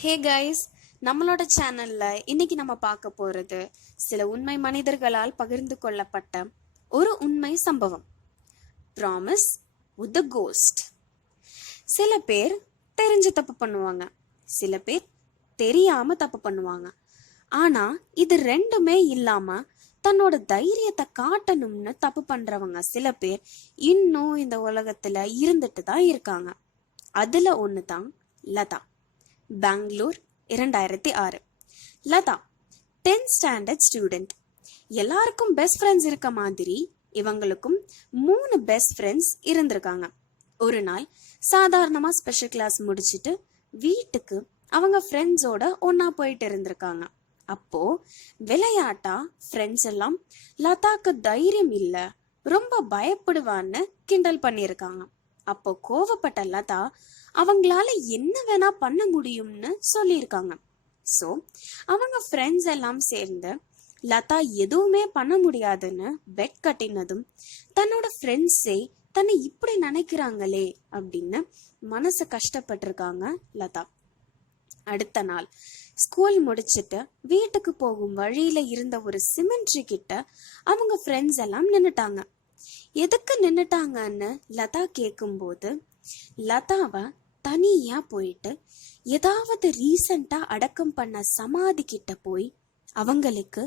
Hey guys, நம்மளோட சேனல்ல இன்னைக்கு நம்ம பார்க்க போறது சில உண்மை மனிதர்களால் பகிர்ந்து கொள்ளப்பட்ட ஒரு உண்மை சம்பவம். Promise with the ghost. சில பேர் தெரிஞ்சு தப்பு பண்ணுவாங்க, சில பேர் தெரியாம தப்பு பண்ணுவாங்க. ஆனா இது ரெண்டுமே இல்லாம தன்னோட தைரியத்தை காட்டணும்னு தப்பு பண்றவங்க சில பேர் இன்னும் இந்த உலகத்துல இருந்துட்டு தான் இருக்காங்க. அதுல ஒண்ணுதான் Latha. Bengaluru 2006. Latha 10th standard student. எல்லாருக்கும் பெஸ்ட் ஃப்ரெண்ட்ஸ் இருக்க மாதிரி இவங்களுக்கும் 3 பெஸ்ட் ஃப்ரெண்ட்ஸ் இருந்திருக்காங்க. ஒரு நாள் சாதாரணமா ஸ்பெஷல் கிளாஸ் முடிச்சுட்டு வீட்டுக்கு அவங்க ஃப்ரெண்ட்ஸோட ஒன்னா போயிட்டு இருந்திருக்காங்க. அப்போ விளையாட்டா ஃப்ரெண்ட்ஸ் எல்லாம் லதாக்கு தைரியம் இல்ல, ரொம்ப பயப்படுவான்னு கிண்டல் பண்ணியிருக்காங்க. அப்போ கோவப்பட்ட லதா அவங்களால என்ன வேணா பண்ண முடியும்னு சொல்லியிருக்காங்க. ஸோ அவங்க ஃப்ரெண்ட்ஸ் எல்லாம் சேர்ந்து லதா எதுவுமே பண்ண முடியாதுன்னு பெட் கட்டினதும் தன்னோட ஃப்ரெண்ட்ஸே தன்னை இப்படி நினைக்கிறாங்களே அப்படின்னு மனசு கஷ்டப்பட்டிருக்காங்க லதா. அடுத்த நாள் ஸ்கூல் முடிச்சுட்டு வீட்டுக்கு போகும் வழியில இருந்த ஒரு சிமெண்ட்ரி கிட்ட அவங்க ஃப்ரெண்ட்ஸ் எல்லாம் நின்னுட்டாங்க. எதுக்கு நின்னுட்டாங்கன்னு லதா கேட்கும்போது லதாவை தனியா போயிட்டு ஏதாவது ரீசண்டா அடக்கம் பண்ண சமாதி கிட்ட போய் அவங்களுக்கு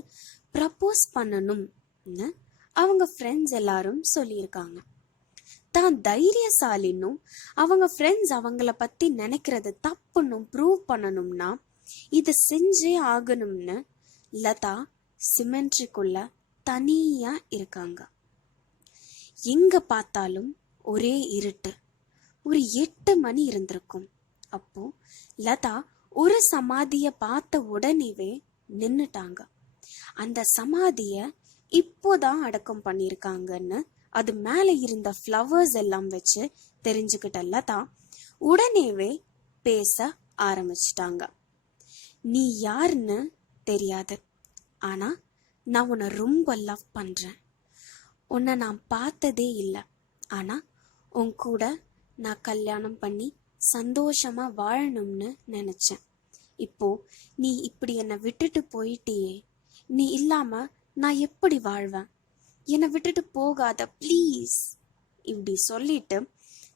ப்ரப்போஸ் பண்ணணும்னு அவங்க ஃப்ரெண்ட்ஸ் எல்லாரும் சொல்லியிருக்காங்க. தான் தைரியசாலின்னும் அவங்க ஃப்ரெண்ட்ஸ் அவங்கள பத்தி நினைக்கிறது தப்புன்னும் ப்ரூவ் பண்ணணும்னா இது செஞ்சே ஆகணும்னு லதா சிமெண்ட்ரிக்குள்ள தனியா இருக்காங்க. எங்க பார்த்தாலும் ஒரே இருட்டு. ஒரு 8 மணி இருந்திருக்கும். அப்போ லதா ஒரு சமாதிய பார்த்த உடனேவே நின்னுட்டாங்க. அந்த சமாதிய இப்போதான் அடக்கம் பண்ணிருக்காங்கன்னு அது மேல இருந்த ஃப்ளவர்ஸ் எல்லாம் வச்சு தெரிஞ்சுக்கிட்ட லதா உடனேவே பேச ஆரம்பிச்சிட்டாங்க. நீ யாருன்னு தெரியாது, ஆனா நான் உன்னை ரொம்ப லவ் பண்றேன். உன்னை நான் பார்த்ததே இல்லை, ஆனா உன் கூட நான் கல்யாணம் பண்ணி சந்தோஷமா வாழணும்னு நினைச்சேன். இப்போ நீ இப்படி என்னை விட்டுட்டு போயிட்டியே, நீ இல்லாம நான் எப்படி வாழ்வேன்? என்னை விட்டுட்டு போகாத ப்ளீஸ். இப்படி சொல்லிட்டு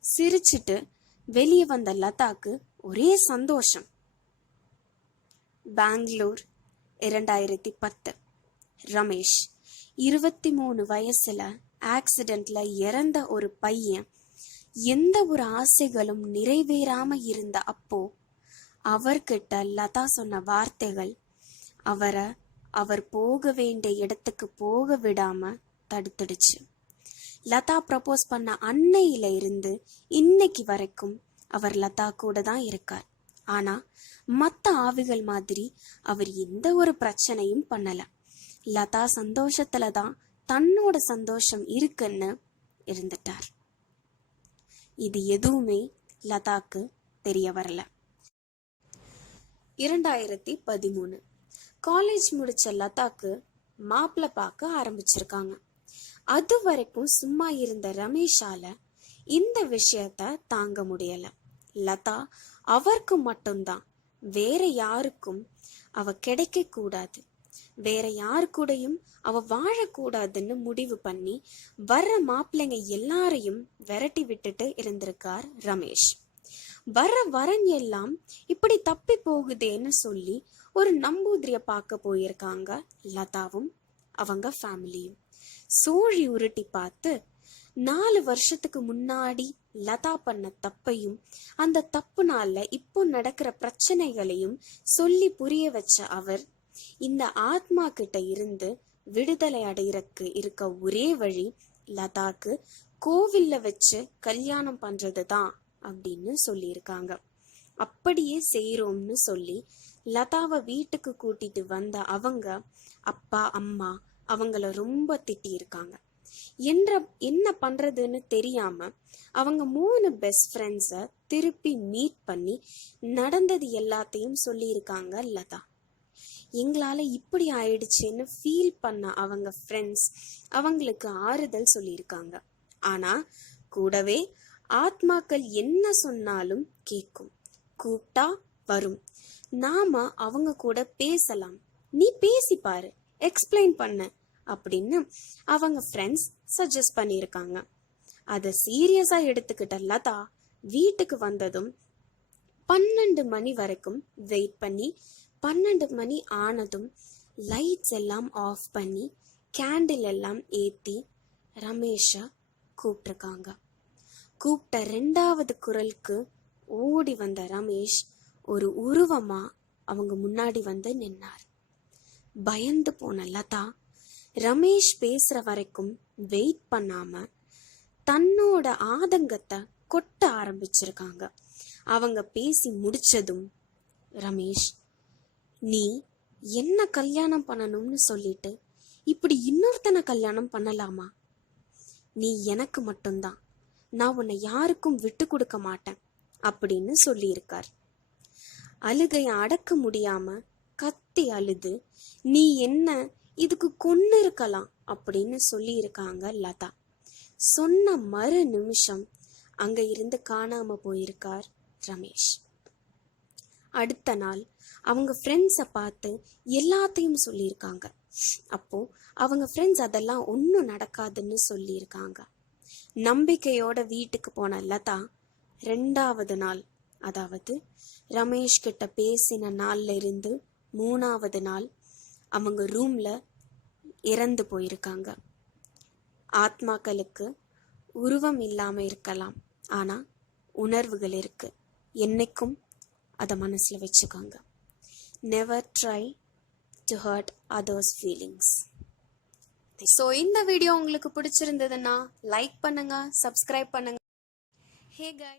சிரிச்சிட்டு வெளியே வந்த லதாக்கு ஒரே சந்தோஷம். பெங்களூர் 2010. ரமேஷ் 23 வயசுல ஆக்சிடென்ட்ல இறந்த ஒரு பையன் எந்த ஒரு ஆசைகளும் நிறைவேறாம இருந்த அப்போ அவர்கிட்ட லதா சொன்ன வார்த்தைகள் அவரை அவர் போக வேண்டிய இடத்துக்கு போக விடாம தடுத்துடுச்சு. லதா ப்ரப்போஸ் பண்ண அன்னையில இருந்து இன்னைக்கு வரைக்கும் அவர் லதா கூட தான் இருக்கார். ஆனா மத்த ஆவிகள் மாதிரி அவர் எந்த ஒரு பிரச்சனையும் பண்ணல. லதா சந்தோஷத்துல தான் தன்னோட சந்தோஷம் இருக்குன்னு இருந்துட்டார். இது எதுவுமே லதாக்கு தெரிய வரல. 2013. காலேஜ் முடிச்ச லதாக்கு மாப்பிள்ளை பார்க்க ஆரம்பிச்சிருக்காங்க. அது வரைக்கும் சும்மா இருந்த ரமேஷால இந்த விஷயத்த தாங்க முடியல. லதா அவருக்கு மட்டும்தான், வேற யாருக்கும் அவ கிடைக்க கூடாது, வேற யாரு கூடயும் அவ வாழக்கூடாதுன்னு முடிவு பண்ணி வர்ற மாப்பிள்ளைங்க எல்லாரையும் விரட்டி விட்டுட்டு இருந்திருக்கார் ரமேஷ். வர்ற வரன் எல்லாம் இப்படி தப்பி போகுதேன்னு சொல்லி ஒரு நம்பூதிரிய பார்க்க போயிருக்காங்க லதாவும் அவங்க ஃபேமிலியும். சூழி உருட்டி பார்த்து 4 வருஷத்துக்கு முன்னாடி லதா பண்ண தப்பையும் அந்த தப்புனால இப்போ நடக்கிற பிரச்சனைகளையும் சொல்லி புரிய வச்ச அவர் இந்த ஆத்மா கிட்ட இருந்து விடுதலை அடையறக்கு இருக்க ஒரே வழி லதாக்கு கோவில்ல வச்சு கல்யாணம் பண்றதுதான் அப்படின்னு சொல்லியிருக்காங்க. அப்படியே செய்யறோம்னு சொல்லி லதாவை வீட்டுக்கு கூட்டிட்டு வந்த அவங்க அப்பா அம்மா அவங்கள ரொம்ப திட்டி இருக்காங்க. என்ன பண்றதுன்னு தெரியாம அவங்க 3 பெஸ்ட் ஃப்ரெண்ட்ஸை திருப்பி மீட் பண்ணி நடந்தது எல்லாத்தையும் சொல்லியிருக்காங்க லதா. எங்களால இப்படி ஆயிடுச்சுன்னு ஃபீல் பண்ண அவங்க ஃப்ரெண்ட்ஸ் அவங்களுக்கு ஆறுதல் சொல்லியிருக்காங்க. ஆனா கூடவே ஆத்மாக்கள் என்ன சொன்னாலும் கேட்கும், கூப்பிட்டா வரும். நாம அவங்க கூட பேசலாம், நீ பேசி பாரு, எக்ஸ்பிளைன் பண்ண அப்படின்னு அவங்க ஃப்ரெண்ட்ஸ் சஜஸ்ட் பண்ணியிருக்காங்க. அதை சீரியஸா எடுத்துக்கிட்ட லதா வீட்டுக்கு வந்ததும் 12 மணி வரைக்கும் வெயிட் பண்ணி 12 மணி ஆனதும் லைட்ஸ் எல்லாம் ஆஃப் பண்ணி கேண்டில் எல்லாம் ஏத்தி ரமேஷை கூப்பிட்டுருக்காங்க. கூப்பிட்ட 2வது குரலுக்கு ஓடி வந்த ரமேஷ் ஒரு உருவமா அவங்க முன்னாடி வந்து நின்னார். பயந்து போன லதா ரமேஷ் பேசுற வரைக்கும் வெயிட் பண்ணாம தன்னோட ஆதங்கத்தை கொட்ட ஆரம்பிச்சிருக்காங்க. அவங்க பேசி முடிச்சதும், ரமேஷ், நீ என்ன கல்யாணம் பண்ணணும்னு சொல்லிட்டு இப்படி இன்னொருத்தனை கல்யாணம் பண்ணலாமா? நீ எனக்கு மட்டும்தான், நான் உன்னை யாருக்கும் விட்டு கொடுக்க மாட்டேன் அப்படின்னு சொல்லியிருக்கார். அழுகைய அடக்க முடியாம கத்தி அழுது, நீ என்ன இதுக்கு கொன்னு இருக்கலாம் அப்படின்னு சொல்லி இருக்காங்க லதா. சொன்ன மறு நிமிஷம் அங்க இருந்து காணாம போயிருக்கார் ரமேஷ். அடுத்த நாள் அவங்க ஃப்ரெண்ட்ஸை பார்த்து எல்லாத்தையும் சொல்லியிருக்காங்க. அப்போ அவங்க ஃப்ரெண்ட்ஸ் அதெல்லாம் ஒன்றும் நடக்காதுன்னு சொல்லியிருக்காங்க. நம்பிக்கையோட வீட்டுக்கு போன லதா 2வது நாள், அதாவது ரமேஷ் கிட்ட பேசின நாள்ல இருந்து 3வது நாள் அவங்க ரூம்ல இறந்து போயிருக்காங்க. ஆத்மாக்களுக்கு உருவம் இல்லாம இருக்கலாம், ஆனா உணர்வுகள் இருக்கு. என்னைக்கும் அதை மனசுல வச்சுக்கோங்க. Never try to hurt others feelings. So இந்த வீடியோ உங்களுக்கு பிடிச்சிருந்ததுன்னா லைக் பண்ணுங்க, சப்ஸ்கிரைப் பண்ணுங்க. ஹே காய்.